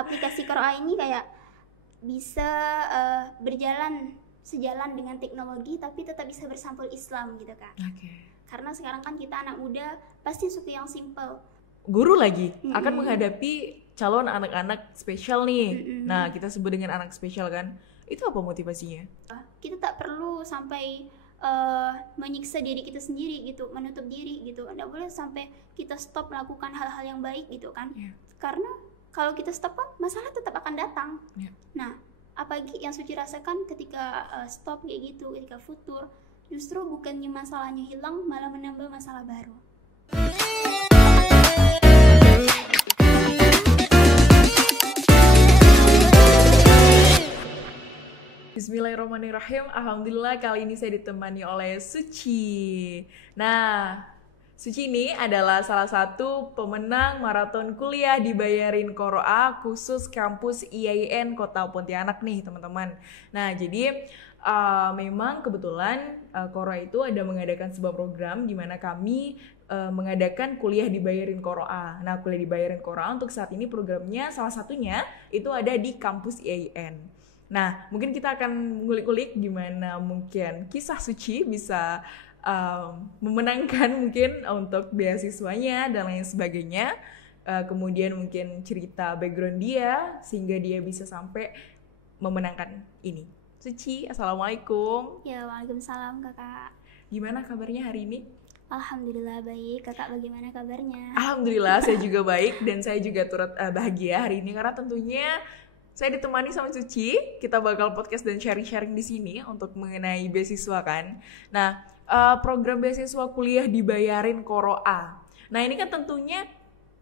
aplikasi Qur'an ini kayak bisa berjalan sejalan dengan teknologi tapi tetap bisa bersampul Islam gitu kan. Karena sekarang kan kita anak muda pasti suka yang simple. Guru lagi akan menghadapi calon anak-anak spesial nih. Nah, kita sebut dengan anak spesial kan. Itu apa motivasinya? Kita tak perlu sampai menyiksa diri kita sendiri gitu, menutup diri gitu. Nggak boleh sampai kita stop melakukan hal-hal yang baik gitu kan. Karena kalau kita stop kan masalah tetap akan datang. Nah, apalagi yang Suci rasakan ketika stop kayak gitu, ketika futur, justru bukannya masalahnya hilang, malah menambah masalah baru. Bismillahirrahmanirrahim. Alhamdulillah kali ini saya ditemani oleh Suci. Nah, Suci ini adalah salah satu pemenang maraton kuliah dibayarin Qur'an khusus kampus IAIN Kota Pontianak nih teman-teman. Nah, jadi memang kebetulan Qur'an itu ada mengadakan sebuah program di mana kami mengadakan kuliah dibayarin Qur'an. Nah, kuliah dibayarin Qur'an untuk saat ini programnya salah satunya itu ada di kampus IAIN. Nah, mungkin kita akan ngulik-ngulik gimana mungkin kisah Suci bisa memenangkan mungkin untuk beasiswanya dan lain sebagainya. Kemudian mungkin cerita background dia sehingga dia bisa sampai memenangkan ini. Suci, Assalamualaikum. Ya, waalaikumsalam kakak. Gimana kabarnya hari ini? Alhamdulillah baik, kakak bagaimana kabarnya? Alhamdulillah saya juga baik dan saya juga turut bahagia hari ini karena tentunya saya ditemani sama Suci. Kita bakal podcast dan sharing-sharing di sini untuk mengenai beasiswa kan. Nah, program beasiswa kuliah dibayarin Qur'an. Nah, ini kan tentunya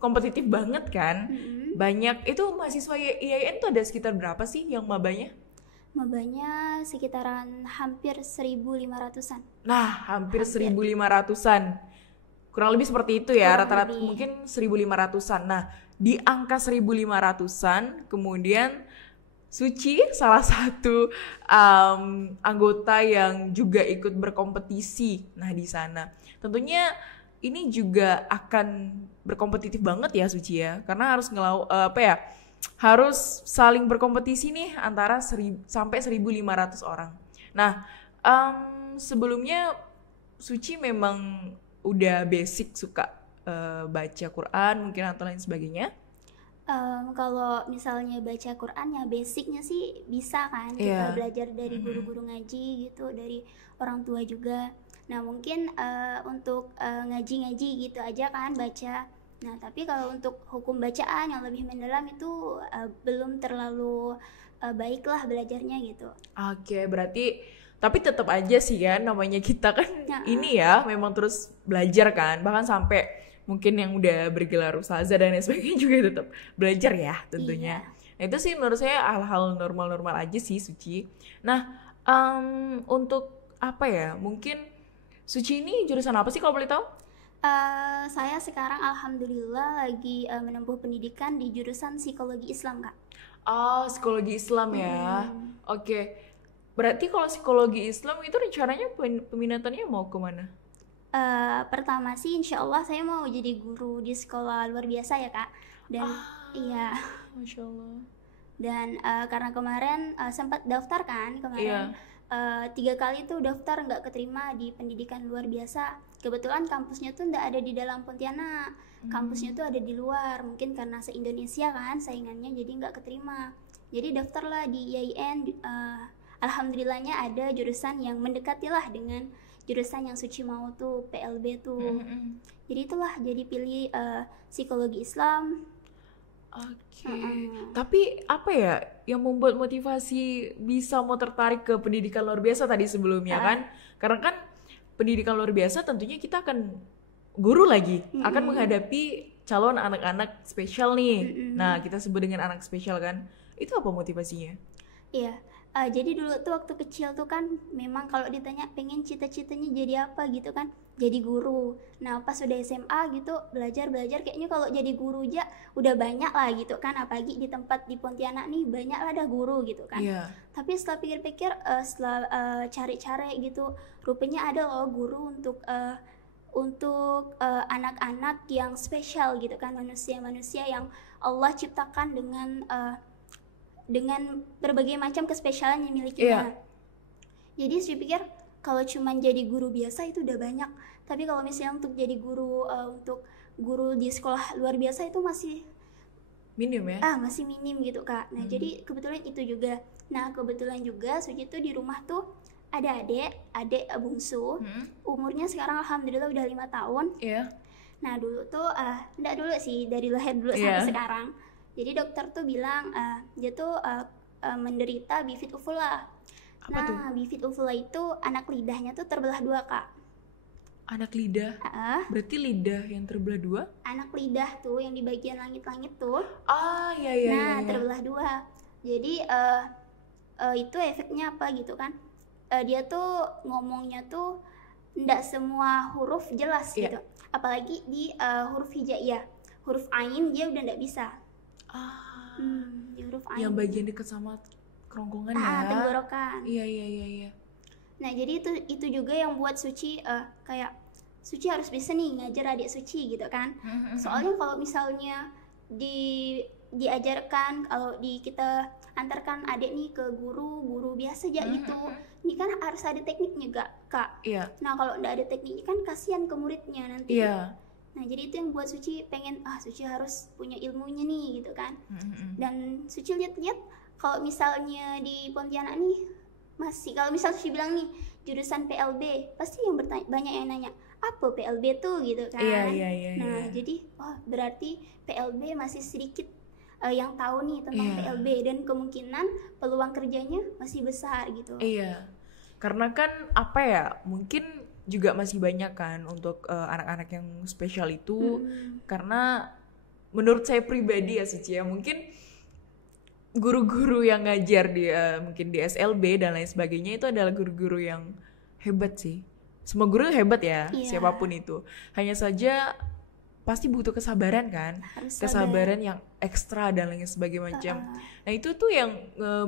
kompetitif banget kan. Banyak itu mahasiswa IAIN tuh ada sekitar berapa sih yang mabanya? Mabanya sekitaran hampir 1.500-an. Nah, hampir 1.500-an. Kurang lebih seperti itu ya, rata-rata mungkin 1.500-an. Nah, di angka 1.500-an kemudian Suci salah satu anggota yang juga ikut berkompetisi. Nah, di sana tentunya ini juga akan berkompetitif banget ya Suci ya, karena harus harus saling berkompetisi nih antara sampai 1.500 orang. Nah, sebelumnya Suci memang udah basic suka baca Quran mungkin atau lain sebagainya? Kalau misalnya baca Quran ya basicnya sih bisa kan, kita belajar dari guru-guru ngaji gitu, dari orang tua juga. Nah mungkin untuk ngaji-ngaji gitu aja kan baca. Nah tapi kalau untuk hukum bacaan yang lebih mendalam itu belum terlalu baiklah belajarnya gitu. Oke, berarti tapi tetap aja sih kan namanya kita kan ini ya memang terus belajar kan, bahkan sampai mungkin yang udah bergelar ustazah dan lain sebagainya juga tetap belajar ya tentunya. Nah, itu sih menurut saya hal-hal normal-normal aja sih Suci. Nah, untuk apa ya, mungkin Suci ini jurusan apa sih kalau boleh tahu? Saya sekarang alhamdulillah lagi menempuh pendidikan di jurusan psikologi Islam kak. Oh, psikologi Islam ya. Oke. Berarti kalau psikologi Islam itu rencananya peminatannya mau kemana? Pertama sih insya Allah saya mau jadi guru di sekolah luar biasa ya kak. Dan iya, Masya Allah. Dan karena kemarin sempat daftar kan kemarin 3 kali tuh daftar nggak keterima di pendidikan luar biasa. Kebetulan kampusnya tuh nggak ada di dalam Pontianak, kampusnya tuh ada di luar. Mungkin karena se-Indonesia kan saingannya jadi nggak keterima. Jadi daftarlah di IAIN. Alhamdulillahnya ada jurusan yang mendekati lah dengan jurusan yang Suci mau tuh, PLB tuh. Jadi itulah, jadi pilih psikologi Islam. Oke. Tapi apa ya yang membuat motivasi bisa mau tertarik ke pendidikan luar biasa tadi sebelumnya kan? Karena kan pendidikan luar biasa tentunya kita akan guru lagi, akan menghadapi calon anak-anak spesial nih. Nah, kita sebut dengan anak spesial kan. Itu apa motivasinya? Iya. Jadi dulu tuh waktu kecil tuh kan memang kalau ditanya pengen cita-citanya jadi apa gitu kan, jadi guru. Nah pas udah SMA gitu belajar kayaknya kalau jadi guru aja udah banyak lah gitu kan, apalagi di tempat di Pontianak nih banyak lah ada guru gitu kan. Tapi setelah pikir-pikir setelah cari-cari gitu, rupanya ada loh guru untuk anak-anak yang spesial gitu kan, manusia-manusia yang Allah ciptakan dengan berbagai macam kespesialan yang dimilikinya. Jadi saya pikir kalau cuma jadi guru biasa itu udah banyak, tapi kalau misalnya untuk jadi guru untuk guru di sekolah luar biasa itu masih minim ya? Masih minim gitu Kak. Nah jadi kebetulan itu juga. Nah kebetulan juga Suci tuh di rumah tuh ada adik bungsu, umurnya sekarang alhamdulillah udah 5 tahun. Nah dulu tuh, enggak dulu sih, dari lahir dulu sampai sekarang. Jadi dokter tuh bilang dia tuh menderita bifid uvula. Apa tuh? Bifid uvula itu anak lidahnya tuh terbelah 2 Kak. Anak lidah? Berarti lidah yang terbelah 2? Anak lidah tuh yang di bagian langit-langit tuh. Iya. Nah terbelah 2. Jadi itu efeknya apa gitu kan? Dia tuh ngomongnya tuh ndak semua huruf jelas gitu. Apalagi di huruf hijaiyah, huruf ain dia udah ndak bisa. Di huruf ain. Yang bagian dekat sama kerongkongan ya. Tenggorokan. Iya. Nah jadi itu juga yang buat Suci kayak Suci harus bisa nih ngajar adik Suci gitu kan. Soalnya kalau misalnya diajarkan, kalau kita antarkan adik nih ke guru biasa aja gitu, ini kan harus ada tekniknya Kak. Nah kalau nggak ada tekniknya kan kasihan ke muridnya nanti. Nah jadi itu yang buat Suci pengen Suci harus punya ilmunya nih gitu kan. Dan Suci lihat-lihat kalau misalnya di Pontianak nih masih, kalau misalnya Suci bilang nih jurusan PLB, pasti yang banyak yang nanya apa PLB tuh gitu kan. Nah jadi berarti PLB masih sedikit yang tahu nih tentang PLB, dan kemungkinan peluang kerjanya masih besar gitu. Karena kan apa ya, mungkin juga masih banyak kan untuk anak-anak yang spesial itu. Karena menurut saya pribadi ya Suci ya, mungkin guru-guru yang ngajar di mungkin di SLB dan lain sebagainya itu adalah guru-guru yang hebat sih. Semua guru hebat ya, siapapun itu. Hanya saja pasti butuh kesabaran kan, kesabaran yang ekstra dan lain sebagainya macam. Nah itu tuh yang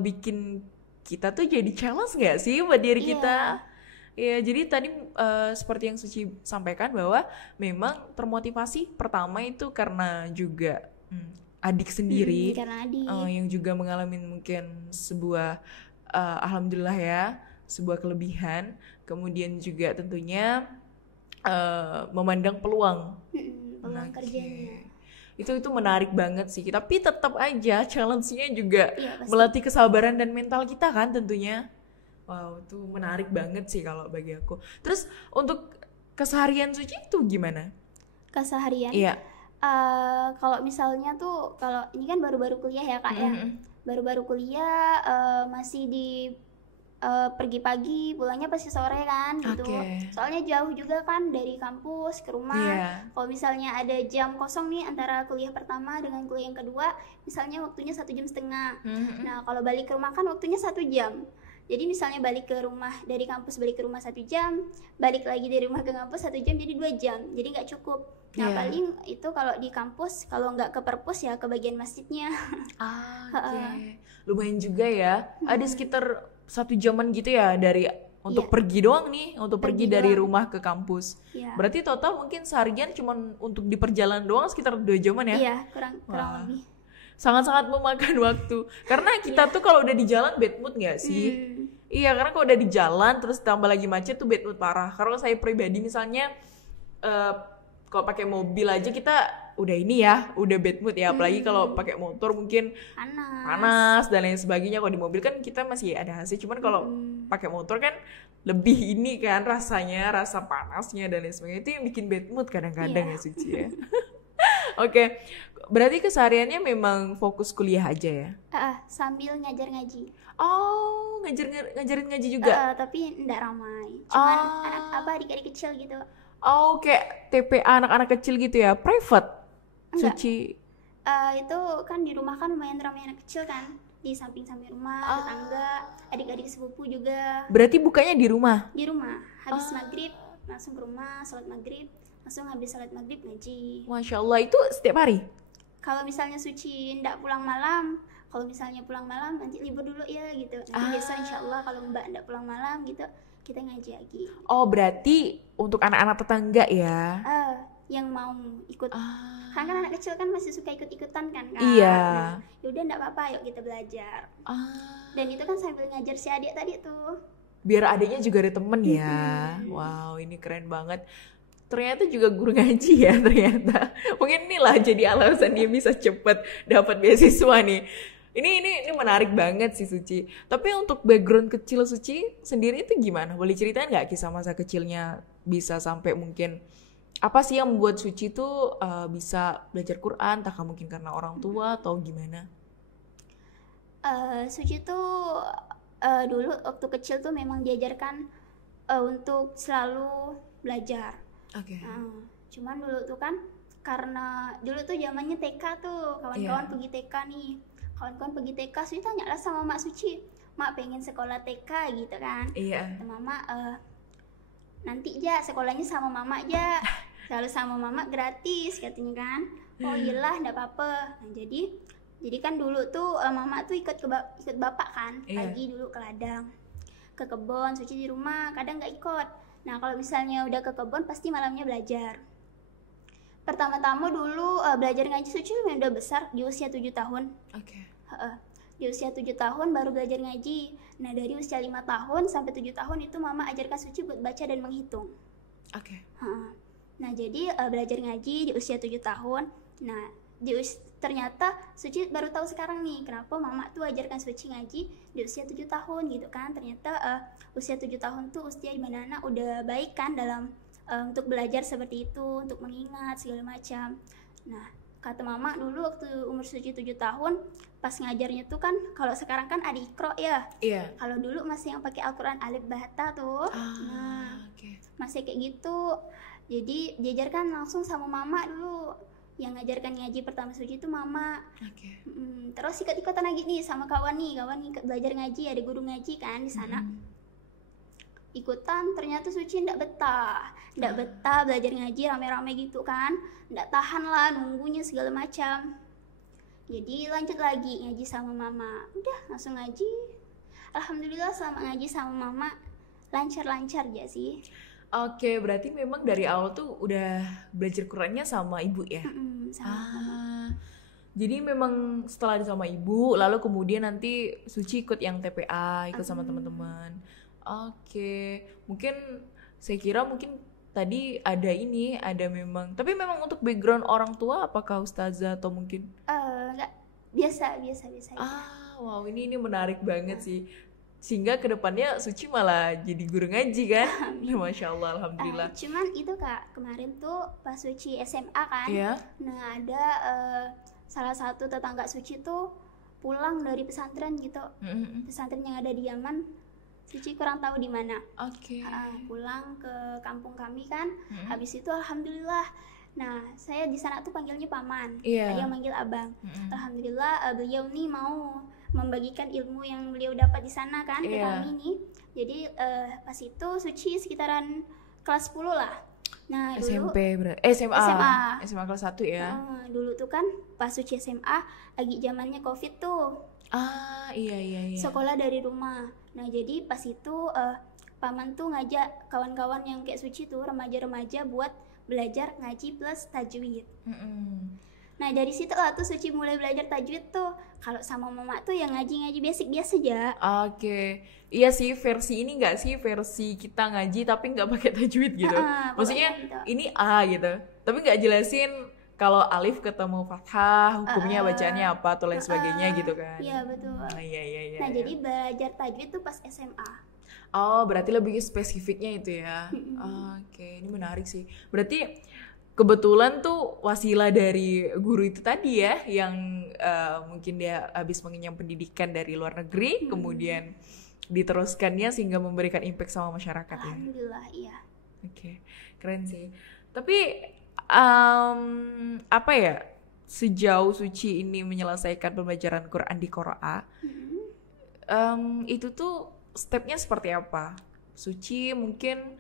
bikin kita tuh jadi challenge nggak sih buat diri kita? Ya jadi tadi seperti yang Suci sampaikan bahwa memang termotivasi pertama itu karena juga adik sendiri, karena adik. Yang juga mengalami mungkin sebuah alhamdulillah ya, sebuah kelebihan. Kemudian juga tentunya memandang peluang kerjanya. Itu menarik banget sih. Tapi tetap aja challenge-nya juga melatih kesabaran dan mental kita kan tentunya. Wow, itu menarik banget sih kalau bagi aku. Terus untuk keseharian Suci itu gimana? Keseharian? Kalau misalnya tuh, kalau ini kan baru-baru kuliah ya Kak ya. Baru-baru kuliah masih di pergi pagi, pulangnya pasti sore kan gitu. Soalnya jauh juga kan dari kampus ke rumah. Kalau misalnya ada jam kosong nih antara kuliah pertama dengan kuliah yang kedua, misalnya waktunya 1,5 jam. Nah kalau balik ke rumah kan waktunya 1 jam. Jadi misalnya balik ke rumah dari kampus, balik ke rumah 1 jam, balik lagi dari rumah ke kampus 1 jam, jadi 2 jam. Jadi nggak cukup. Nah paling itu kalau di kampus, kalau nggak ke perpus ya ke bagian masjidnya. Lumayan juga ya. Ada sekitar 1 jaman gitu ya dari untuk pergi doang nih, untuk pergi dari rumah ke kampus. Berarti total mungkin seharian cuma untuk di perjalanan doang sekitar 2 jaman ya? Iya, kurang lebih. Sangat-sangat memakan waktu. Karena kita tuh kalau udah di jalan bad mood nggak sih? Iya, karena kalau udah di jalan terus tambah lagi macet tuh bad mood parah. Karena saya pribadi misalnya kalau pakai mobil aja kita udah ini ya, udah bad mood ya. Apalagi kalau pakai motor mungkin panas dan lain sebagainya. Kalau di mobil kan kita masih ada AC. Cuman kalau pakai motor kan lebih ini kan rasanya, rasa panasnya dan lain sebagainya. Itu yang bikin bad mood kadang-kadang ya Suci ya. Oke, berarti kesehariannya memang fokus kuliah aja ya? Sambil ngajar ngaji. Oh, ngajarin ngaji juga? Tapi enggak ramai. Cuman adik-adik kecil gitu. Oh, kayak TPA anak-anak kecil gitu ya? Private? Enggak. Suci? Itu kan di rumah kan lumayan ramai anak kecil kan. Di samping-samping rumah, tetangga, adik-adik sepupu juga. Berarti bukanya di rumah? Di rumah. Habis maghrib, langsung ke rumah, sholat maghrib. Langsung habis sholat maghrib ngaji. Masya Allah, itu setiap hari? Kalau misalnya Suci ndak pulang malam, kalau misalnya pulang malam nanti libur dulu ya gitu. Nanti besok insya Allah kalau Mbak ndak pulang malam gitu, kita ngaji lagi. Oh berarti untuk anak-anak tetangga ya? yang mau ikut. Kan anak kecil kan masih suka ikut-ikutan kan. Iya. Nah, yaudah nggak apa-apa, yuk kita belajar. Dan itu kan sambil ngajar si adik tadi tuh. Biar adiknya juga ada temen ya. Wow, ini keren banget. Ternyata juga guru ngaji ya ternyata. Mungkin inilah jadi alasan dia bisa cepet dapat beasiswa nih. Ini menarik banget sih Suci. Tapi untuk background kecil Suci sendiri itu gimana? Boleh ceritain nggak kisah masa kecilnya bisa sampai mungkin apa sih yang membuat Suci tuh bisa belajar Quran? Entah mungkin karena orang tua atau gimana? Suci tuh dulu waktu kecil tuh memang diajarkan untuk selalu belajar. Oke. Cuman dulu tuh kan karena dulu tuh zamannya TK tuh, kawan-kawan pergi TK nih. Kawan-kawan pergi TK, Suci tanya lah sama Mak Suci, Mak pengen sekolah TK gitu kan. Iya. Mama nanti aja sekolahnya sama Mama aja, selalu sama Mama gratis katanya kan. Oh iyalah ndak apa-apa. Nah jadi kan dulu tuh Mama tuh ikut bapak kan, pagi dulu ke ladang, ke kebun. Suci di rumah kadang nggak ikut. Nah kalau misalnya udah ke kebun pasti malamnya belajar. Pertama-tama dulu belajar ngaji Suci udah besar di usia 7 tahun. Oke. Di usia 7 tahun baru belajar ngaji. Nah dari usia 5 tahun sampai 7 tahun itu Mama ajarkan Suci buat baca dan menghitung. Oke. Nah jadi belajar ngaji di usia 7 tahun. Nah ternyata Suci baru tahu sekarang nih kenapa Mama tuh ajarkan Suci ngaji di usia 7 tahun gitu kan. Ternyata usia 7 tahun tuh usia dimana anak udah baik kan dalam untuk belajar seperti itu, untuk mengingat segala macam. Nah kata Mama dulu waktu umur Suci 7 tahun pas ngajarnya tuh kan, kalau sekarang kan ada Iqra ya. Iya. Kalau dulu masih yang pakai Al-Quran alif bata tuh. Masih kayak gitu. Jadi diajarkan langsung sama Mama dulu. Yang ngajarkan ngaji pertama Suci itu Mama. Terus ikut-ikutan lagi nih sama kawan ikut belajar ngaji, ada guru ngaji kan di sana. Ikutan, ternyata Suci ndak betah belajar ngaji rame-rame gitu kan, ndak tahan lah nunggunya segala macam. Jadi lanjut lagi ngaji sama Mama, udah langsung ngaji. Alhamdulillah selama ngaji sama Mama lancar-lancar aja sih. Oke, berarti memang dari awal tuh udah belajar Qurannya sama ibu ya? Sama. Jadi memang setelah sama ibu, lalu kemudian nanti Suci ikut yang TPA, ikut sama teman-teman. Oke, mungkin saya kira mungkin tadi ada memang, tapi memang untuk background orang tua apakah ustazah atau mungkin? Enggak, biasa. Wow, ini menarik banget sih. Sehingga kedepannya Suci malah jadi guru ngaji kan? Masya Allah, alhamdulillah. Cuman itu Kak, kemarin tuh pas Suci SMA kan, nah ada salah satu tetangga Suci tuh pulang dari pesantren gitu, pesantren yang ada di Yaman. Suci kurang tahu di mana. Pulang ke kampung kami kan. Habis itu alhamdulillah. Nah, saya di sana tuh panggilnya paman. Dia manggil abang. Alhamdulillah beliau nih mau membagikan ilmu yang beliau dapat di sana kan ke kami nih. Jadi pas itu Suci sekitaran kelas 10 lah. Nah, dulu SMA kelas 1 ya. Dulu tuh kan pas Suci SMA lagi zamannya Covid tuh. Iya. Sekolah dari rumah. Nah jadi pas itu paman tuh ngajak kawan-kawan yang kayak Suci tuh, remaja-remaja buat belajar ngaji plus tajwid. Nah dari situ lah tuh Suci mulai belajar tajwid tuh. Kalau sama Mama tuh yang ngaji-ngaji basic biasa aja. Iya sih, versi ini nggak sih versi kita ngaji tapi nggak pakai tajwid gitu. Maksudnya gitu. Ini A gitu, tapi nggak jelasin kalau alif ketemu fathah, hukumnya bacaannya apa atau lain sebagainya gitu kan. Iya betul. Iya. Nah jadi belajar tajwid tuh pas SMA. Oh berarti lebih spesifiknya itu ya. Oke, ini menarik sih. Berarti kebetulan tuh wasilah dari guru itu tadi ya, yang mungkin dia habis mengenyam pendidikan dari luar negeri, kemudian diteruskannya sehingga memberikan impact sama masyarakat ya. Alhamdulillah iya. Oke, keren sih. Tapi apa ya, sejauh Suci ini menyelesaikan pembelajaran Quran di Qoro'a, itu tuh stepnya seperti apa? Suci mungkin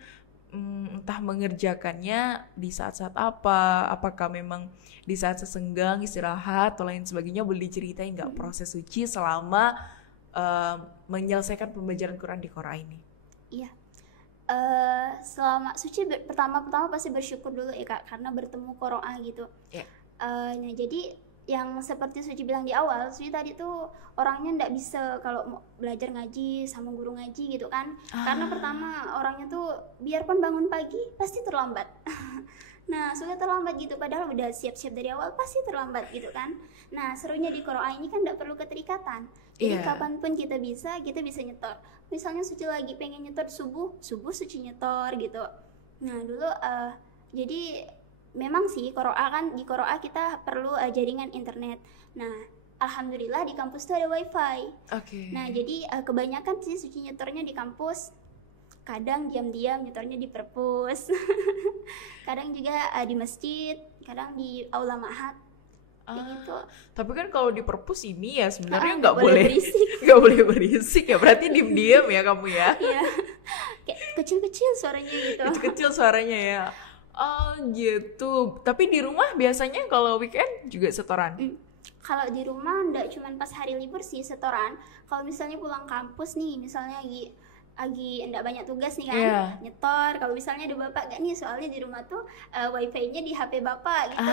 entah mengerjakannya di saat-saat apa, apakah memang di saat sesenggang istirahat atau lain sebagainya. Boleh diceritain nggak proses Suci selama menyelesaikan pembelajaran Quran di Qoro'a ini? Iya. selama suci pertama-pertama pasti bersyukur dulu ya Kak, karena bertemu Qur'an gitu. Nah jadi yang seperti Suci bilang di awal, Suci tadi tuh orangnya ndak bisa kalau mau belajar ngaji sama guru ngaji gitu kan. Karena pertama orangnya tuh biarpun bangun pagi pasti terlambat. Nah sudah terlambat gitu, padahal udah siap-siap dari awal pasti terlambat gitu kan. Nah serunya di Qur'an ini kan ndak perlu keterikatan. Jadi kapanpun kita bisa nyetor. Misalnya Suci lagi pengen nyetor subuh Suci nyetor gitu. Nah dulu jadi memang sih di Qoro'a kita perlu jaringan internet. Nah, alhamdulillah di kampus tuh ada wifi. Nah, jadi kebanyakan sih Suci nyetornya di kampus. Kadang diam-diam nyetornya di perpus. Kadang juga di masjid, kadang di aula ma'had. Gitu. Tapi kan kalau di perpus ini ya sebenarnya nggak boleh berisik. Nggak boleh berisik ya, berarti diam-diam ya kamu ya. Iya. Kayak kecil-kecil suaranya gitu. Kecil-kecil suaranya ya. Oh gitu. Tapi di rumah biasanya kalau weekend juga setoran? Kalau di rumah enggak cuman pas hari libur sih setoran. Kalau misalnya pulang kampus nih, misalnya lagi enggak banyak tugas nih kan, nyetor. Kalau misalnya ada bapak gak nih, soalnya di rumah tuh wifi-nya di HP bapak gitu.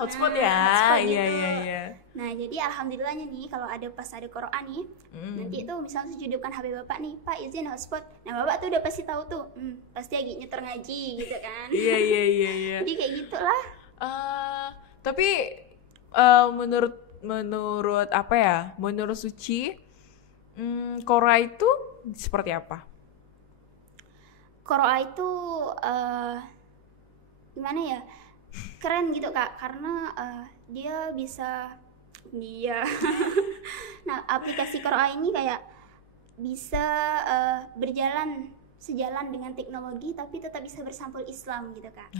Hotspot ya. Iya. Iya. Nah jadi alhamdulillahnya nih kalau ada Qur'an nih, nanti itu misalnya hidupkan HP bapak nih, Pak izin hotspot. Nah bapak tuh udah pasti tahu tuh, pasti lagi nyetor ngaji gitu kan. Iya. Jadi kayak gitulah. Tapi menurut apa ya? Menurut Suci, Qoro'a itu seperti apa? Qoro'a itu gimana ya? Keren gitu Kak, karena dia nah aplikasi Qoro'a ini kayak bisa sejalan dengan teknologi tapi tetap bisa bersampul Islam gitu Kak.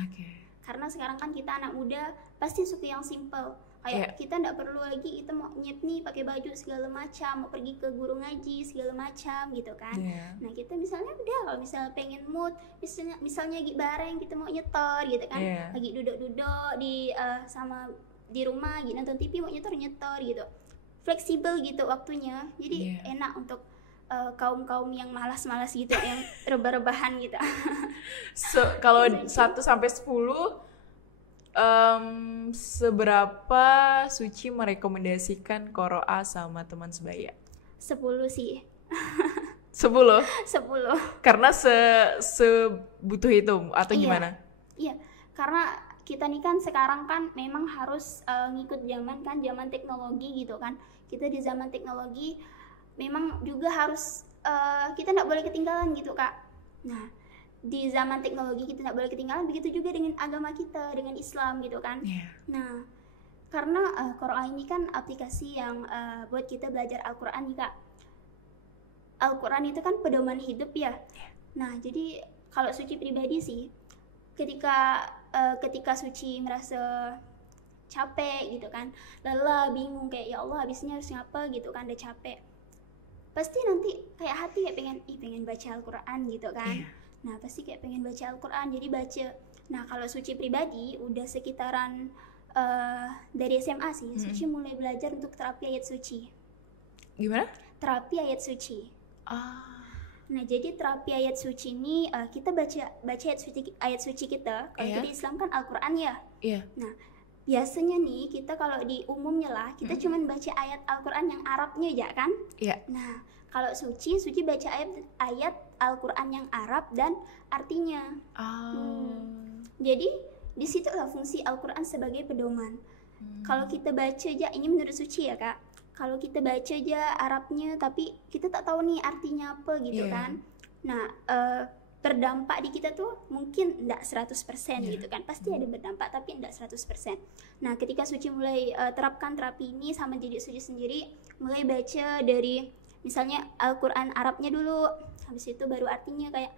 Karena sekarang kan kita anak muda pasti suka yang simple. Kayak kita nggak perlu lagi kita mau nyet nih pakai baju segala macam, mau pergi ke guru ngaji segala macam gitu kan. Nah kita misalnya udah kalau misalnya pengen mood, misalnya lagi bareng kita mau nyetor gitu kan, lagi duduk-duduk di rumah gitu nonton TV mau nyetor gitu, fleksibel gitu waktunya, jadi enak untuk kaum yang malas gitu, yang rebah-rebahan gitu. Kalau 1 sampai 10 seberapa Suci merekomendasikan Qoro'a sama teman sebaya? 10 sih. 10? 10. Karena sebutuh itu atau gimana? Iya, karena kita nih kan sekarang kan memang harus ngikut zaman teknologi gitu kan. Kita di zaman teknologi memang juga harus kita nggak boleh ketinggalan gitu Kak. Nah di zaman teknologi kita nggak boleh ketinggalan, begitu juga dengan agama kita, dengan Islam gitu kan. Nah karena Qoro'a ini kan aplikasi yang buat kita belajar Al-Quran nih Kak. Al-Quran itu kan pedoman hidup ya. Nah jadi kalau Suci pribadi sih, ketika Suci merasa capek gitu kan, lelah, bingung kayak ya Allah habisnya harus ngapa gitu kan, udah capek, pasti nanti kayak hati kayak pengen baca Al-Quran gitu kan. Nah pasti kayak pengen baca Al-Quran, jadi baca. Nah kalau Suci pribadi udah sekitaran dari SMA sih, Suci mulai belajar untuk terapi ayat suci. Gimana? Terapi ayat suci. Nah jadi terapi ayat suci ini kita baca ayat suci kita. Kalau di Islam kan Al-Quran ya. Nah biasanya nih kita kalau di umumnya lah kita cuman baca ayat Al-Quran yang Arabnya aja kan. Nah kalau Suci baca ayat Al-Quran yang Arab dan artinya. Jadi disitulah fungsi Al-Quran sebagai pedoman. Kalau kita baca aja, ini menurut Suci ya Kak, kalau kita baca aja Arabnya tapi kita tak tahu nih artinya apa gitu kan. Nah berdampak di kita tuh mungkin enggak 100% gitu kan, pasti ada berdampak tapi enggak 100%. Nah ketika Suci mulai terapkan terapi ini sama diri Suci sendiri, mulai baca dari misalnya Al-Quran Arabnya dulu, habis itu baru artinya. Kayak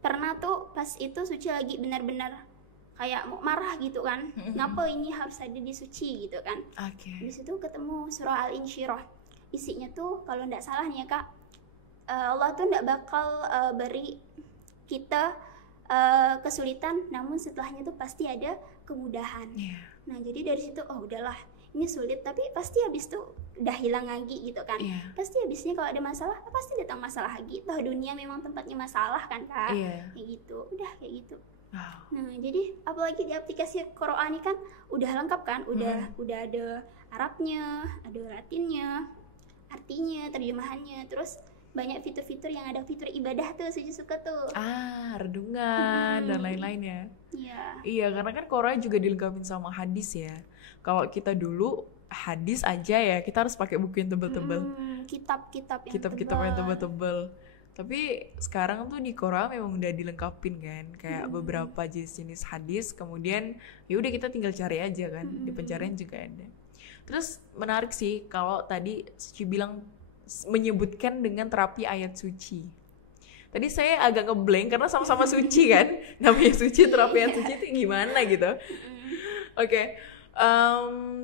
pernah tuh pas itu Suci lagi benar-benar kayak mau marah gitu kan, ngapa ini harus ada di Suci gitu kan. Habis itu ketemu surah Al-Insyirah, isinya tuh kalau nggak salah nih ya Kak, Allah tuh nggak bakal beri kita kesulitan, namun setelahnya tuh pasti ada kemudahan. Nah jadi dari situ udahlah, ini sulit, tapi pasti habis itu udah hilang lagi gitu kan. Pasti habisnya kalau ada masalah pasti datang masalah lagi, toh dunia memang tempatnya masalah kan Kak. Kayak gitu, udah kayak gitu. Nah jadi apalagi di aplikasi Quran ini kan udah lengkap kan, udah ada Arabnya, ada Latinnya, artinya, terjemahannya, terus banyak fitur-fitur yang ada fitur ibadah tuh, Suci suka tuh. Renungan dan lain-lain ya. Iya, karena kan Quran juga dilengkapi sama hadis ya. Kalau kita dulu hadis aja ya, kita harus pakai buku yang tebel-tebel. Kitab-kitab yang tebel-tebel. Tapi sekarang tuh di Quran memang udah dilengkapin kan, kayak beberapa jenis-jenis hadis. Kemudian ya udah kita tinggal cari aja kan, di pencarian juga ada. Terus menarik sih kalau tadi Suci bilang menyebutkan dengan terapi ayat suci. Tadi saya agak ngeblank karena sama-sama suci kan, namanya suci, terapi ayat suci itu gimana gitu. Oke.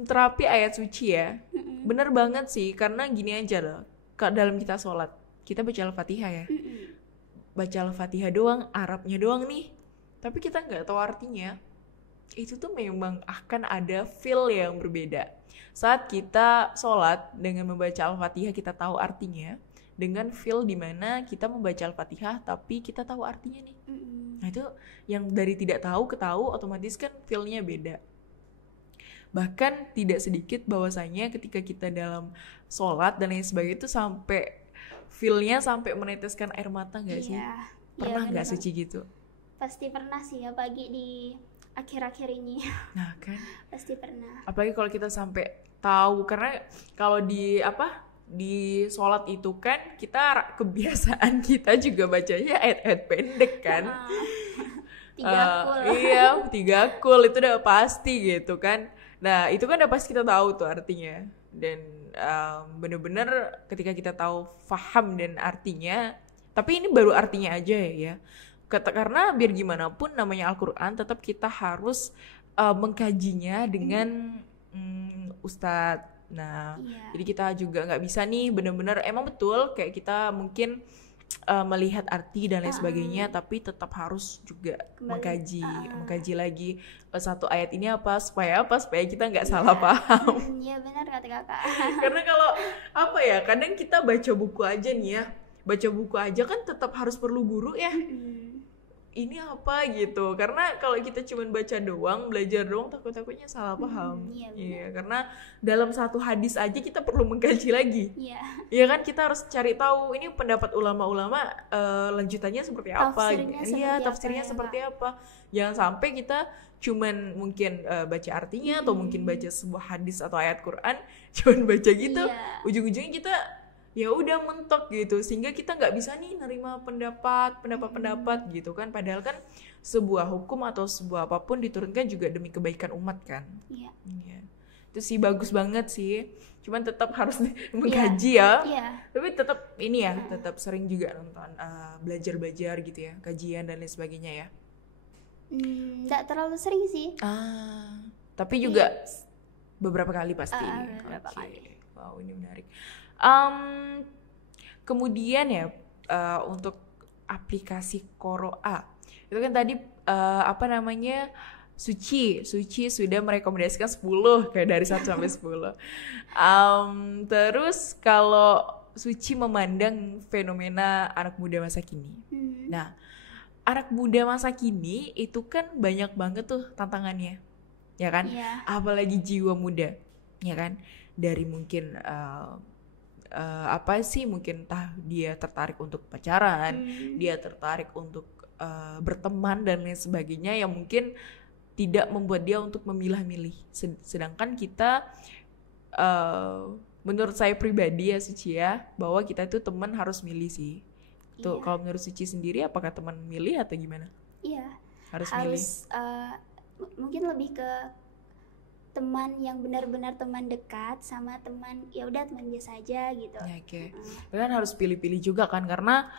Terapi ayat suci ya, bener banget sih, karena gini aja loh, dalam kita sholat kita baca Al-Fatihah ya, baca Al-Fatihah doang, Arabnya doang nih, tapi kita nggak tahu artinya. Itu tuh memang akan ada feel yang berbeda saat kita sholat dengan membaca Al-Fatihah, kita tahu artinya, dengan feel dimana kita membaca Al-Fatihah tapi kita tahu artinya nih. Nah itu yang dari tidak tahu ke tahu, otomatis kan feelnya beda. Bahkan tidak sedikit bahwasanya ketika kita dalam sholat dan lain sebagainya itu sampai feelnya sampai meneteskan air mata nggak sih? Pernah nggak Suci gitu? Pasti pernah sih, apalagi di akhir-akhir ini. Nah kan? Pasti pernah. Apalagi kalau kita sampai tahu, karena kalau di sholat itu kan kita kebiasaan kita juga bacanya ayat-ayat pendek kan. 3 kul. Iya, 3 kul itu udah pasti gitu kan. Nah itu kan udah pasti kita tahu tuh artinya. Dan bener-bener ketika kita tahu, paham dan artinya, tapi ini baru artinya aja ya. Karena biar gimana pun namanya Al-Quran, tetap kita harus mengkajinya dengan ustadz. Nah, jadi kita juga nggak bisa nih benar-benar emang betul kayak kita mungkin melihat arti dan lain sebagainya, tapi tetap harus juga mengkaji lagi satu ayat ini apa supaya kita nggak salah paham. Iya benar kata kakak. Karena kalau kadang kita baca buku aja nih ya, baca buku aja kan tetap harus perlu guru ya. Ini apa gitu, karena kalau kita cuma baca doang, belajar doang, takutnya salah paham. Iya, karena dalam satu hadis aja kita perlu mengkaji lagi. Iya kan, kita harus cari tahu ini pendapat ulama-ulama lanjutannya seperti apa. Tafsirnya seperti apa. Jangan sampai kita cuman mungkin baca artinya atau mungkin baca sebuah hadis atau ayat Quran, cuman baca gitu, ujung-ujungnya kita ya udah mentok gitu, sehingga kita nggak bisa nih nerima pendapat gitu kan, padahal kan sebuah hukum atau sebuah apapun diturunkan juga demi kebaikan umat kan. Itu sih bagus banget sih, cuman tetap harus mengkaji ya. Tapi tetap ini ya, tetap sering juga nonton belajar gitu ya, kajian dan lain sebagainya ya. Nggak terlalu sering sih, tapi juga beberapa kali pasti. Beberapa kali. Wow, ini menarik. Kemudian ya untuk aplikasi Qoro'a itu kan tadi Suci sudah merekomendasikan 10 kayak dari 1 sampai 10. Terus kalau Suci memandang fenomena anak muda masa kini. Nah, anak muda masa kini itu kan banyak banget tuh tantangannya. Ya kan? Apalagi jiwa muda. Ya kan? Dari mungkin mungkin entah dia tertarik untuk pacaran, dia tertarik untuk berteman dan lain sebagainya yang mungkin tidak membuat dia untuk memilah-milih. Sedangkan kita menurut saya pribadi ya Suci ya, bahwa kita itu teman harus milih sih. Tuh kalau menurut Suci sendiri, apakah teman milih atau gimana? Harus milih. Mungkin lebih ke teman yang benar-benar teman dekat sama teman ya udah teman biasa aja gitu. Kan harus pilih-pilih juga kan, karena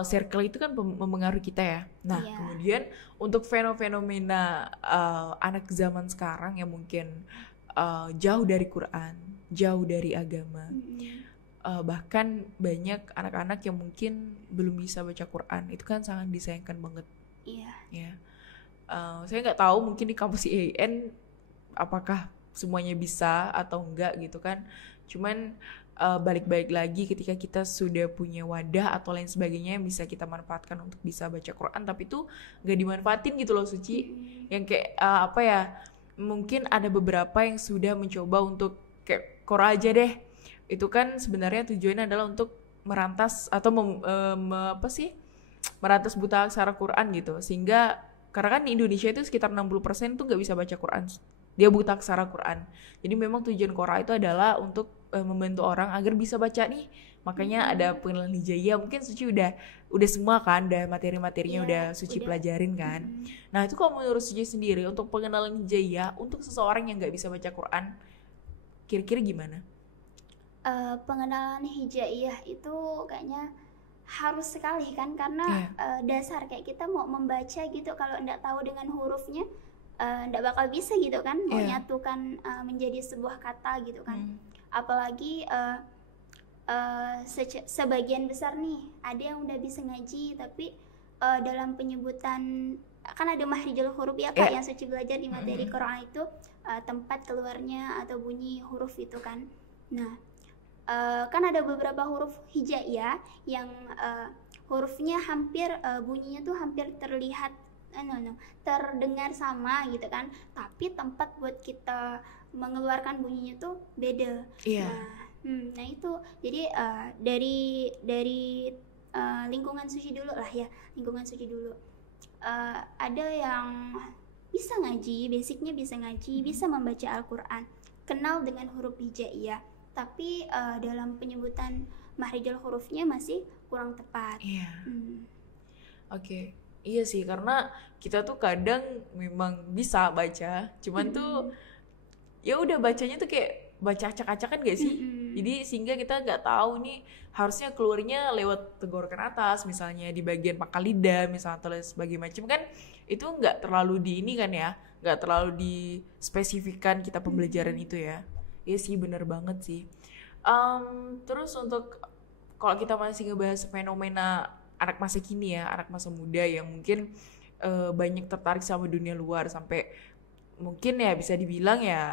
circle itu kan mempengaruhi kita ya. Nah, kemudian untuk fenomena anak zaman sekarang yang mungkin jauh dari Quran, jauh dari agama, bahkan banyak anak-anak yang mungkin belum bisa baca Quran, itu kan sangat disayangkan banget. Saya nggak tahu mungkin di kampus IAIN apakah semuanya bisa atau enggak gitu kan. Cuman balik-balik lagi ketika kita sudah punya wadah atau lain sebagainya yang bisa kita manfaatkan untuk bisa baca Quran, tapi itu gak dimanfaatin gitu loh Suci. Yang kayak apa ya, mungkin ada beberapa yang sudah mencoba untuk kayak Quran aja deh, itu kan sebenarnya tujuannya adalah untuk merantas atau merantas buta aksara Quran gitu, sehingga karena kan di Indonesia itu sekitar 60% tuh gak bisa baca Quran, dia buta aksara Quran. Jadi memang tujuan Quran itu adalah untuk membantu orang agar bisa baca nih. Makanya ada pengenalan hijaiyah. Mungkin Suci udah semua kan, udah materi-materinya udah Suci pelajarin kan. Nah itu kalau menurut Suci sendiri untuk pengenalan hijaiyah untuk seseorang yang gak bisa baca Quran, kira-kira gimana? Pengenalan hijaiyah itu kayaknya harus sekali kan, karena dasar kayak kita mau membaca gitu, kalau nggak tahu dengan hurufnya nggak bakal bisa gitu kan, mau nyatukan menjadi sebuah kata gitu kan. Apalagi sebagian besar nih ada yang udah bisa ngaji, tapi dalam penyebutan kan ada mahrijul huruf ya Kak, yang Suci belajar di materi Quran itu tempat keluarnya atau bunyi huruf itu kan. Nah kan ada beberapa huruf hijaiyah yang hurufnya hampir bunyinya tuh hampir terlihat terdengar sama gitu kan, tapi tempat buat kita mengeluarkan bunyinya tuh beda. Nah itu jadi dari lingkungan Suci dulu lah ya, lingkungan Suci dulu. Ada yang bisa ngaji, basicnya bisa ngaji, bisa membaca Al-Quran, kenal dengan huruf hijaiyah, tapi dalam penyebutan mahrijul hurufnya masih kurang tepat. Oke. Iya sih, karena kita tuh kadang memang bisa baca, cuman tuh ya udah bacanya tuh kayak baca acak-acakan gak sih? Jadi sehingga kita nggak tahu nih harusnya keluarnya lewat tenggorokan atas, misalnya di bagian pangkal lidah, misalnya atau sebagainya macam kan, itu nggak terlalu di ini kan ya, nggak terlalu dispesifikan kita pembelajaran itu ya. Iya sih, bener banget sih. Terus untuk kalau kita masih ngebahas fenomena anak masa kini ya, anak masa muda yang mungkin banyak tertarik sama dunia luar, sampai mungkin ya bisa dibilang ya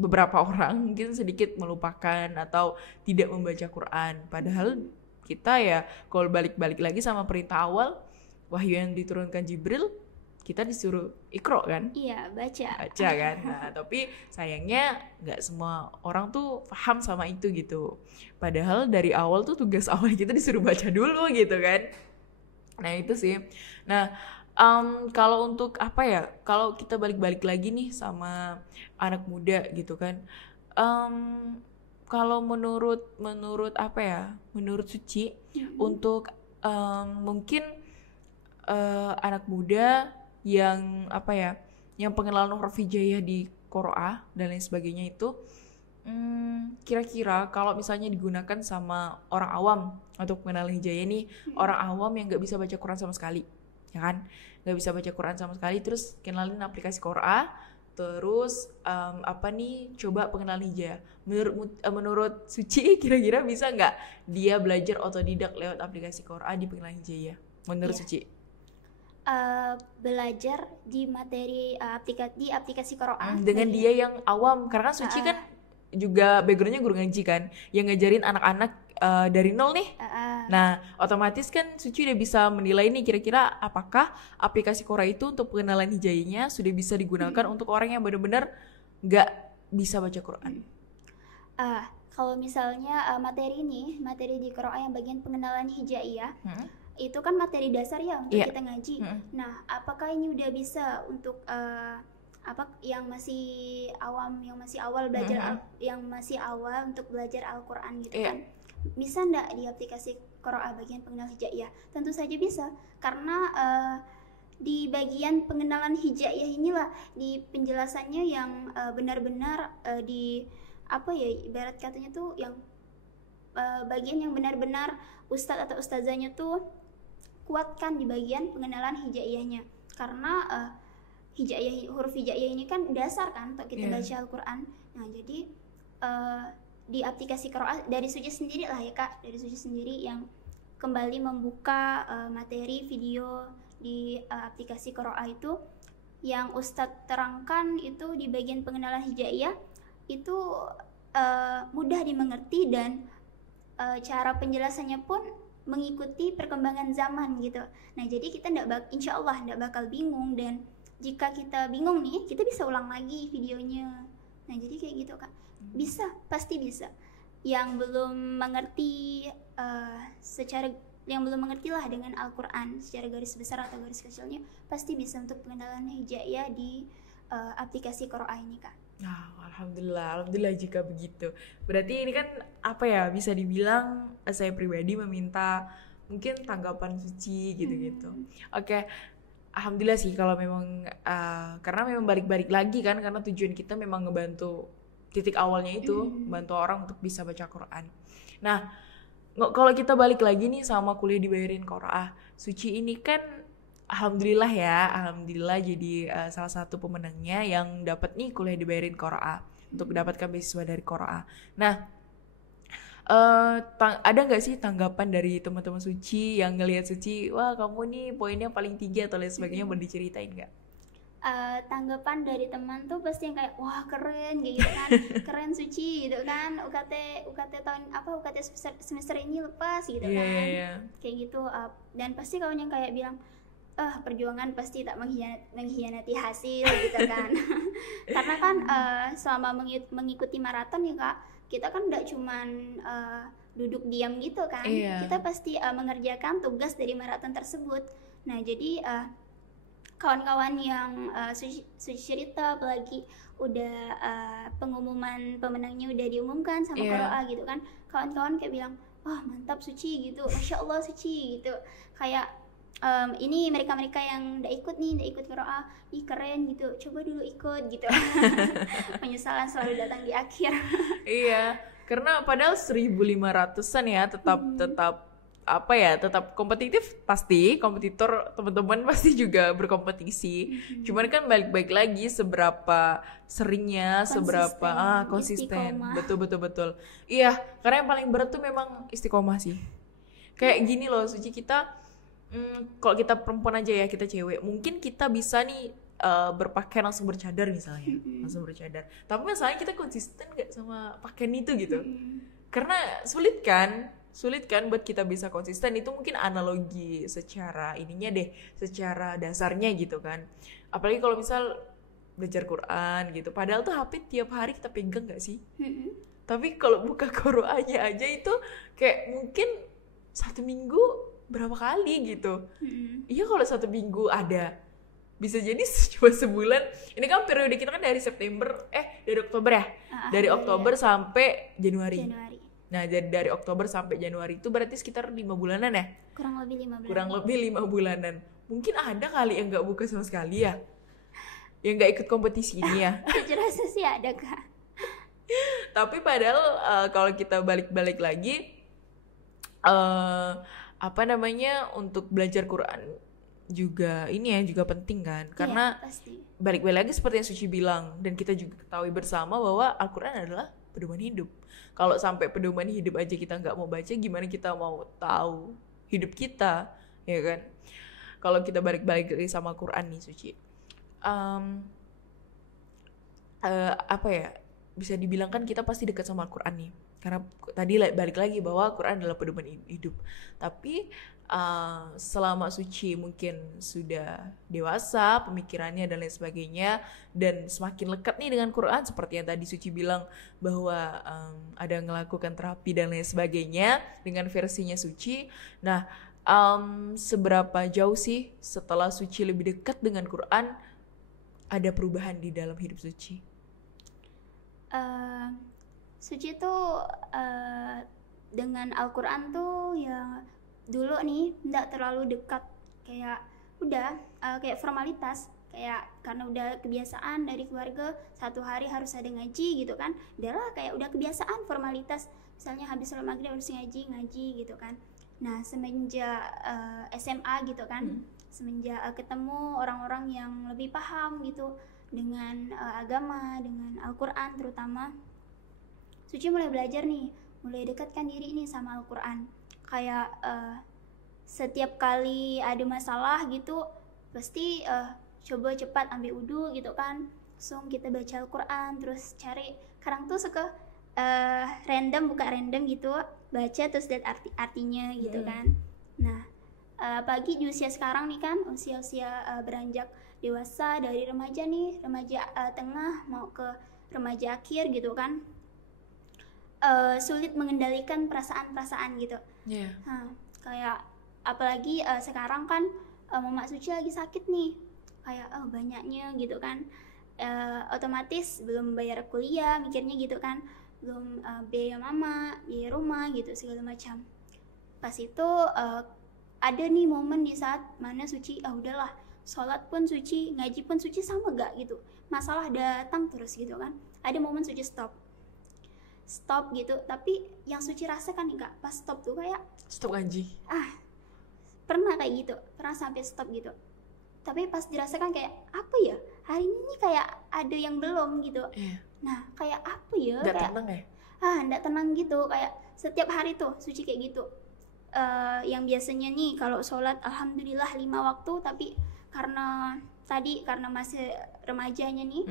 beberapa orang mungkin sedikit melupakan atau tidak membaca Quran. Padahal kita ya kalau balik-balik lagi sama perintah awal wahyu yang diturunkan Jibril, kita disuruh Iqra kan? Iya, baca kan. Nah, tapi sayangnya nggak semua orang tuh paham sama itu gitu. Padahal dari awal tuh tugas awal kita disuruh baca dulu gitu kan. Nah itu sih. Nah kalau untuk apa ya, kalau kita balik-balik lagi nih sama anak muda gitu kan, kalau menurut apa ya, menurut Suci untuk mungkin anak muda yang apa ya, yang pengenalan huruf hijaiyah di Qur'an dan lain sebagainya itu, kira-kira kalau misalnya digunakan sama orang awam untuk pengenalan hijaiyah nih, orang awam yang nggak bisa baca Quran sama sekali, ya kan, nggak bisa baca Quran sama sekali, terus kenalin aplikasi Qur'an, terus apa nih, coba pengenalan hijaiyah. Menurut Suci kira-kira bisa nggak dia belajar otodidak lewat aplikasi Qur'an di pengenalan hijaiyah? Menurut Suci? Belajar di materi di aplikasi Qur'an dengan dia yang awam, karena Suci kan juga backgroundnya guru ngaji kan, yang ngajarin anak-anak dari nol nih. Nah otomatis kan Suci udah bisa menilai nih kira-kira apakah aplikasi Qur'an itu untuk pengenalan hijaiyahnya sudah bisa digunakan untuk orang yang benar-benar nggak bisa baca Qur'an. Kalau misalnya materi di Qur'an yang bagian pengenalan hijaiyah, itu kan materi dasar ya untuk kita ngaji. Nah, apakah ini udah bisa untuk yang masih awal belajar yang masih awal untuk belajar Al-Qur'an gitu kan? Bisa enggak di aplikasi Qur'an bagian pengenalan hijaiyah? Tentu saja bisa, karena di bagian pengenalan hijaiyah inilah di penjelasannya yang benar-benar di apa ya, ibarat katanya tuh yang bagian yang benar-benar ustadz atau ustazahnya tuh kuatkan di bagian pengenalan hijaiyahnya, karena huruf hijaiyah ini kan dasar kan untuk kita baca Al-Quran. Nah jadi di aplikasi Qur'an dari Suci sendiri lah ya Kak, dari Suci sendiri yang kembali membuka materi video di aplikasi Qur'an itu, yang Ustadz terangkan itu di bagian pengenalan hijaiyah itu mudah dimengerti dan cara penjelasannya pun mengikuti perkembangan zaman gitu. Nah jadi kita insya Allah nggak bakal bingung, dan jika kita bingung nih kita bisa ulang lagi videonya. Nah jadi kayak gitu Kak, bisa, pasti bisa. Yang belum mengerti yang belum mengerti lah dengan Al-Quran secara garis besar atau garis kecilnya, pasti bisa untuk pengenalan hijaiyah di aplikasi Qur'ah ini Kak. Alhamdulillah jika begitu. Berarti ini kan apa ya, bisa dibilang saya pribadi meminta mungkin tanggapan Suci gitu-gitu. Oke. Alhamdulillah sih kalau memang karena memang balik-balik lagi kan, karena tujuan kita memang ngebantu, titik awalnya itu bantu orang untuk bisa baca Quran. Nah, kalau kita balik lagi nih sama kuliah dibayarin Qur'ah, Suci ini kan alhamdulillah jadi salah satu pemenangnya yang dapat nih kuliah dibayarin Qur'ah untuk mendapatkan beasiswa dari Qur'ah. Nah, ada nggak sih tanggapan dari teman-teman Suci yang ngelihat Suci, wah kamu nih poinnya paling tinggi atau lain sebagainya, boleh diceritain nggak? Tanggapan dari teman tuh pasti yang kayak wah keren kayak gitu kan, keren Suci gitu kan, UKT tahun UKT semester ini lepas gitu kan. Kayak gitu, dan pasti kawan yang kayak bilang perjuangan pasti tak mengkhianati hasil gitu kan. Karena kan selama mengikuti maraton ya Kak, kita kan nggak cuman duduk diam gitu kan, kita pasti mengerjakan tugas dari maraton tersebut. Nah jadi kawan-kawan yang Suci cerita, apalagi udah pengumuman pemenangnya udah diumumkan sama Qur'ah gitu kan, kawan-kawan kayak bilang wah mantap Suci gitu, Masya Allah Suci gitu, kayak ini mereka yang udah ikut Qur'ah, ih keren gitu, coba dulu ikut gitu. Penyesalan selalu datang di akhir. Iya, karena padahal 1.500-an ya, tetap kompetitif, pasti kompetitor teman-teman pasti juga berkompetisi. Cuman kan balik lagi seberapa seringnya, seberapa konsisten. Betul. Iya, karena yang paling berat tuh memang istiqomah sih. Kayak gini loh Suci, kita kalau kita perempuan aja ya, kita cewek, mungkin kita bisa nih berpakaian langsung bercadar misalnya, langsung bercadar. Tapi masalahnya kita konsisten gak sama pakaian itu gitu. Karena sulit kan buat kita bisa konsisten. Itu mungkin analogi secara secara dasarnya gitu kan. Apalagi kalau misal belajar Quran gitu, padahal tuh HP tiap hari kita pegang gak sih? Tapi kalau buka Qurannya aja itu kayak mungkin 1 minggu berapa kali gitu. Iya, kalau 1 minggu ada, bisa jadi cuma sebulan. Ini kan periode kita kan dari Oktober ya, dari Oktober sampai Januari. Nah, dari Oktober sampai Januari itu berarti sekitar 5 bulanan ya? Kurang lebih 5 bulanan. Mungkin ada kali yang gak buka sama sekali ya? Yang gak ikut kompetisi ini ya? Rasa sih ada Kak. Tapi padahal kalau kita balik lagi, untuk belajar Quran juga juga penting kan? Karena balik lagi seperti yang Suci bilang, dan kita juga ketahui bersama bahwa Al-Quran adalah pedoman hidup. Kalau sampai pedoman hidup aja kita nggak mau baca, gimana kita mau tahu hidup kita, ya kan? Kalau kita balik lagi sama Quran nih Suci, bisa dibilang kan kita pasti dekat sama Al-Quran nih, karena tadi balik lagi bahwa Quran adalah pedoman hidup. Tapi selama Suci mungkin sudah dewasa pemikirannya dan lain sebagainya, dan semakin lekat nih dengan Quran, seperti yang tadi Suci bilang bahwa ada ngelakukan terapi dan lain sebagainya dengan versinya Suci. Nah, seberapa jauh sih setelah Suci lebih dekat dengan Quran, ada perubahan di dalam hidup Suci? Suci tuh dengan Al-Quran tuh ya dulu nih nggak terlalu dekat, kayak udah kayak formalitas, kayak karena udah kebiasaan dari keluarga 1 hari harus ada ngaji gitu kan, udahlah kayak udah kebiasaan formalitas, misalnya habis sholat maghrib harus ngaji gitu kan. Nah semenjak SMA gitu kan, semenjak ketemu orang-orang yang lebih paham gitu dengan agama, dengan Al-Quran terutama, Suci mulai belajar nih, mulai dekatkan diri nih sama Al-Quran. Kayak setiap kali ada masalah gitu, pasti coba cepat ambil wudhu gitu kan, langsung kita baca Al-Quran, terus cari, kadang tuh suka random, buka random gitu, baca terus lihat artinya gitu kan. Nah apalagi di usia sekarang nih kan, usia beranjak dewasa, dari remaja nih, remaja tengah mau ke remaja akhir gitu kan, sulit mengendalikan perasaan-perasaan gitu. Kayak apalagi sekarang kan Mama Suci lagi sakit nih, kayak banyaknya gitu kan, otomatis belum bayar kuliah mikirnya gitu kan, belum biaya mama, biaya rumah gitu segala macam. Pas itu ada nih momen di saat mana Suci udahlah, sholat pun Suci, ngaji pun Suci sama gak gitu, masalah datang terus gitu kan. Ada momen Suci stop gitu, tapi yang Suci rasakan nih Kak, pas stop tuh kayak stop ngaji. Pernah kayak gitu, pernah sampai stop gitu. Tapi pas dirasakan kayak apa ya, hari ini kayak ada yang belum gitu. Nah kayak apa ya, nggak kayak tenang ya, nggak tenang gitu. Kayak setiap hari tuh Suci kayak gitu. Yang biasanya nih kalau sholat alhamdulillah 5 waktu, tapi karena masih remajanya nih,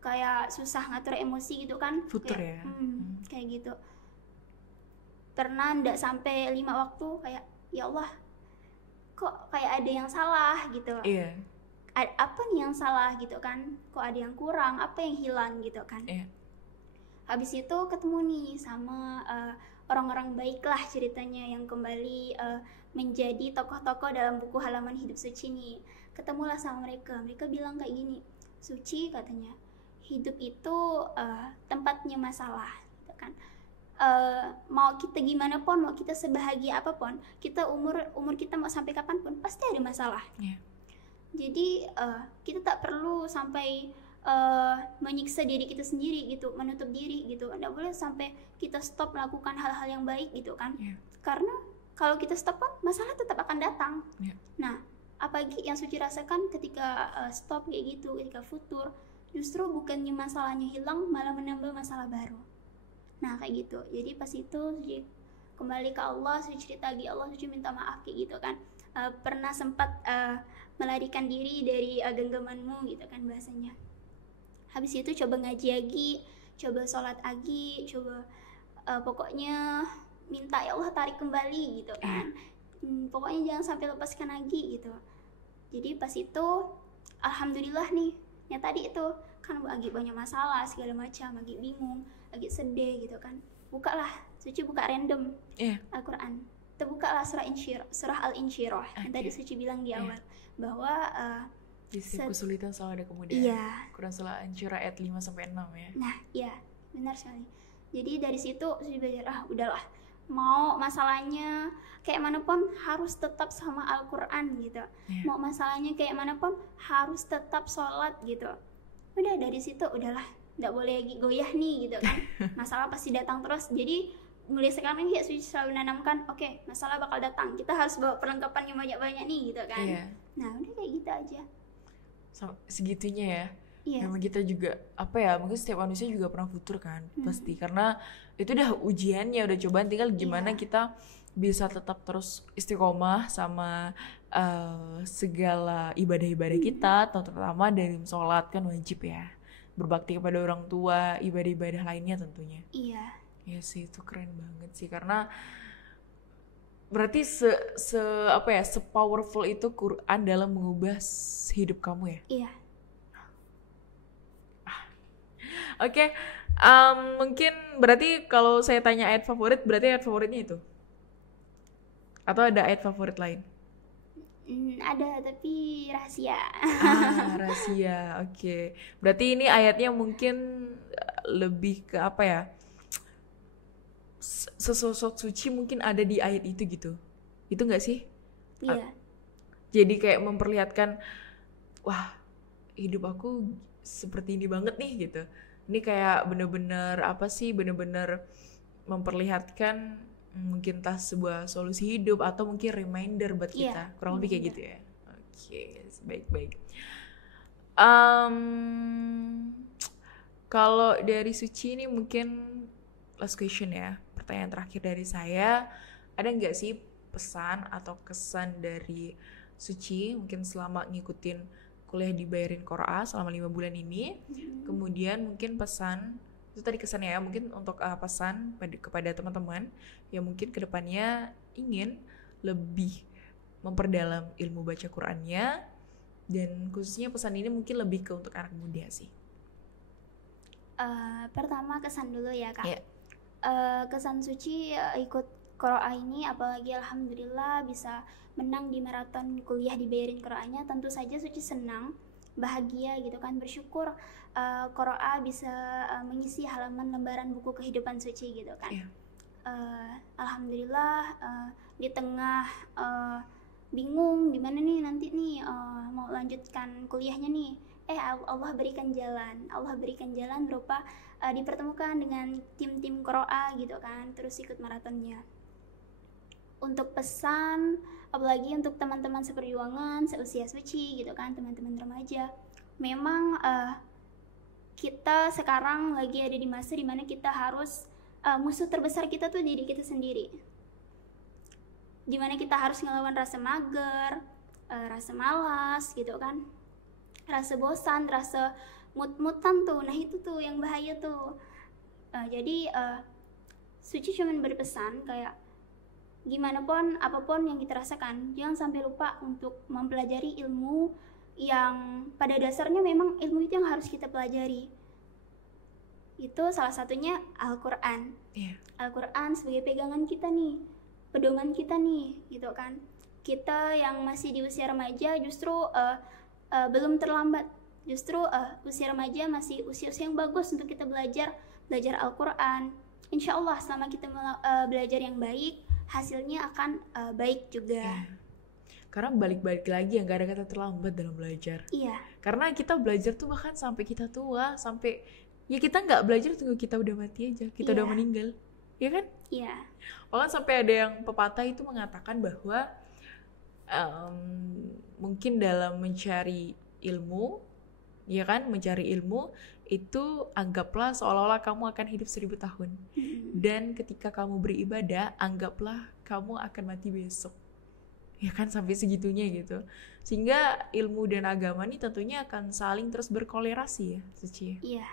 kayak susah ngatur emosi gitu kan, futur kayak, ya. Kayak gitu. Pernah nggak sampai 5 waktu, kayak ya Allah kok kayak ada yang salah gitu. Apa nih yang salah gitu kan, kok ada yang kurang, apa yang hilang gitu kan. Habis itu ketemu nih sama orang-orang baik lah ceritanya, yang kembali menjadi tokoh-tokoh dalam buku halaman hidup Suci nih. Ketemulah sama mereka bilang kayak gini, Suci katanya, hidup itu tempatnya masalah gitu kan. Mau kita gimana pun, mau kita sebahagia apapun, kita umur kita mau sampai kapanpun pasti ada masalah. Jadi kita tak perlu sampai menyiksa diri kita sendiri gitu, menutup diri gitu. Nggak boleh sampai kita stop melakukan hal-hal yang baik gitu kan. Karena kalau kita stop kan masalah tetap akan datang. Nah apalagi yang Suci rasakan ketika stop kayak gitu, ketika futur, justru bukannya masalahnya hilang, malah menambah masalah baru. Nah kayak gitu. Jadi pas itu Suci kembali ke Allah, Suci cerita lagi Allah, Suci minta maaf kayak gitu kan. Pernah sempat melarikan diri dari genggamanmu gitu kan bahasanya. Habis itu coba ngaji lagi, coba sholat lagi, coba pokoknya minta ya Allah tarik kembali gitu kan. Pokoknya jangan sampai lepaskan lagi gitu. Jadi pas itu alhamdulillah nih, yang tadi itu kan lagi banyak masalah segala macam, lagi bingung, lagi sedih gitu kan, bukalah Suci buka random Al-Quran, terbukalah surah Al-Insyirah yang tadi Suci bilang di awal, bahwa di setiap kesulitan selalu ada kemudahan. Quran surah Al-Insyirah ayat 5-6 ya. Nah iya benar sekali. Jadi dari situ Suci belajar, udahlah, mau masalahnya kayak manapun harus tetap sama Al-Quran gitu. Mau masalahnya kayak manapun harus tetap sholat gitu. Udah dari situ udahlah, nggak boleh lagi goyah nih gitu kan. Masalah pasti datang terus. Jadi mulai sekarang ini Suci selalu nanamkan, oke, masalah bakal datang, kita harus bawa perlengkapan yang banyak-banyak nih gitu kan. Nah udah kayak gitu aja. Segitunya ya. Memang kita juga mungkin setiap manusia juga pernah futur kan, pasti, karena itu udah ujiannya, udah cobaan, tinggal gimana kita bisa tetap terus istiqomah sama segala ibadah-ibadah kita, terutama dari sholat kan wajib ya, berbakti kepada orang tua, ibadah-ibadah lainnya tentunya. Ya sih, itu keren banget sih, karena berarti se powerful itu Quran dalam mengubah hidup kamu ya. Oke, mungkin berarti kalau saya tanya ayat favorit, berarti ayat favoritnya itu? Atau ada ayat favorit lain? Ada, tapi rahasia. Rahasia, oke. Berarti ini ayatnya mungkin lebih ke apa ya? Sesosok suci mungkin ada di ayat itu gitu. Itu nggak sih? Jadi kayak memperlihatkan, wah hidup aku seperti ini banget nih gitu. Ini kayak bener-bener bener-bener memperlihatkan mungkin entah sebuah solusi hidup atau mungkin reminder buat kita, kurang lebih kayak gitu ya. Oke, baik. Kalau dari Suci ini mungkin last question ya, pertanyaan terakhir dari saya, ada nggak sih pesan atau kesan dari Suci mungkin selama ngikutin kuliah dibayarin Qur'an selama 5 bulan ini. Kemudian mungkin pesan, itu tadi kesannya ya, mungkin untuk pesan kepada teman-teman yang mungkin kedepannya ingin lebih memperdalam ilmu baca Qur'annya, dan khususnya pesan ini mungkin lebih ke untuk anak muda sih. Pertama kesan dulu ya Kak. Yeah. Kesan Suci ikut Qur'an ini, apalagi alhamdulillah bisa menang di maraton kuliah dibayarin Qur'annya, tentu saja Suci senang, bahagia gitu kan, bersyukur Qur'an bisa mengisi halaman lembaran buku kehidupan Suci gitu kan. Yeah. Alhamdulillah di tengah bingung gimana nih nanti nih mau lanjutkan kuliahnya nih, Allah berikan jalan berupa dipertemukan dengan tim-tim Qur'an gitu kan, terus ikut maratonnya. Untuk pesan, apalagi untuk teman-teman seperjuangan seusia Suci gitu kan, teman-teman remaja, memang kita sekarang lagi ada di masa dimana kita harus musuh terbesar kita tuh diri kita sendiri, dimana kita harus ngelawan rasa mager, rasa malas gitu kan, rasa bosan, rasa mut-mutan tuh. Nah itu tuh yang bahaya tuh. Jadi Suci cuman berpesan kayak gimana pun apapun yang kita rasakan, jangan sampai lupa untuk mempelajari ilmu yang pada dasarnya memang ilmu itu yang harus kita pelajari. Itu salah satunya Al-Quran. Yeah. Al-Quran sebagai pegangan kita nih, pedoman kita nih gitu kan. Kita yang masih di usia remaja justru belum terlambat, justru usia remaja masih usia-usia yang bagus untuk kita belajar Al-Quran. Insya Allah selama kita belajar yang baik, hasilnya akan baik juga. Yeah. Karena balik-balik lagi yang gak ada kata terlambat dalam belajar. Iya. Karena kita belajar tuh bahkan sampai kita tua, sampai ya kita nggak belajar tunggu kita udah mati aja, kita udah meninggal, ya kan? Iya. Bahkan sampai ada yang pepatah itu mengatakan bahwa mungkin dalam mencari ilmu, ya kan, mencari ilmu itu anggaplah seolah-olah kamu akan hidup 1000 tahun. Dan ketika kamu beribadah, anggaplah kamu akan mati besok. Ya kan, sampai segitunya gitu. Sehingga ilmu dan agama ini tentunya akan saling terus berkolerasi ya, Suci. Iya.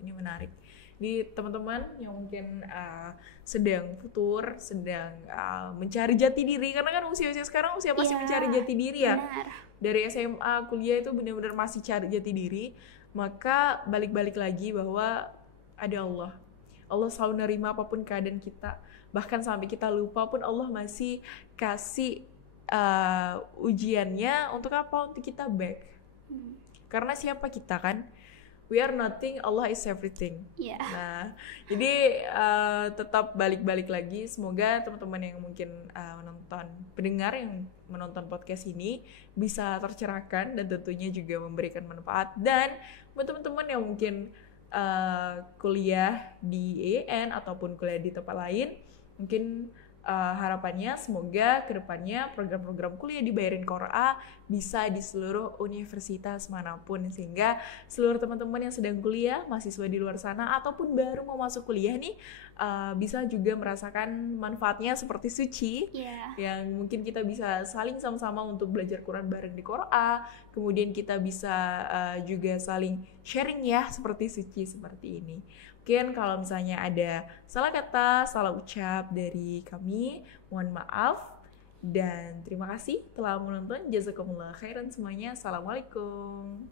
Ini menarik. Di teman-teman yang mungkin sedang futur, sedang mencari jati diri, karena kan usia-usia sekarang usia masih mencari jati diri ya. Benar. Dari SMA, kuliah itu benar-benar masih cari jati diri. Maka balik-balik lagi bahwa ada Allah. Allah selalu nerima apapun keadaan kita. Bahkan sampai kita lupa pun Allah masih kasih ujiannya untuk apa? Untuk kita back. Karena siapa kita kan? We are nothing, Allah is everything. Yeah. Nah, jadi tetap balik-balik lagi. Semoga teman-teman yang mungkin pendengar yang menonton podcast ini bisa tercerahkan dan tentunya juga memberikan manfaat. Dan buat teman-teman yang mungkin kuliah di EN ataupun kuliah di tempat lain, mungkin harapannya semoga kedepannya program-program kuliah dibayarin Qur'an bisa di seluruh universitas manapun, sehingga seluruh teman-teman yang sedang kuliah, mahasiswa di luar sana ataupun baru mau masuk kuliah nih bisa juga merasakan manfaatnya seperti Suci. Yeah. Yang mungkin kita bisa saling sama-sama untuk belajar Qur'an bareng di Qur'an, kemudian kita bisa juga saling sharing ya seperti Suci seperti ini. Mungkin kalau misalnya ada salah kata, salah ucap dari kami, mohon maaf. Dan terima kasih telah menonton. Jazakumullah khairan semuanya. Assalamualaikum.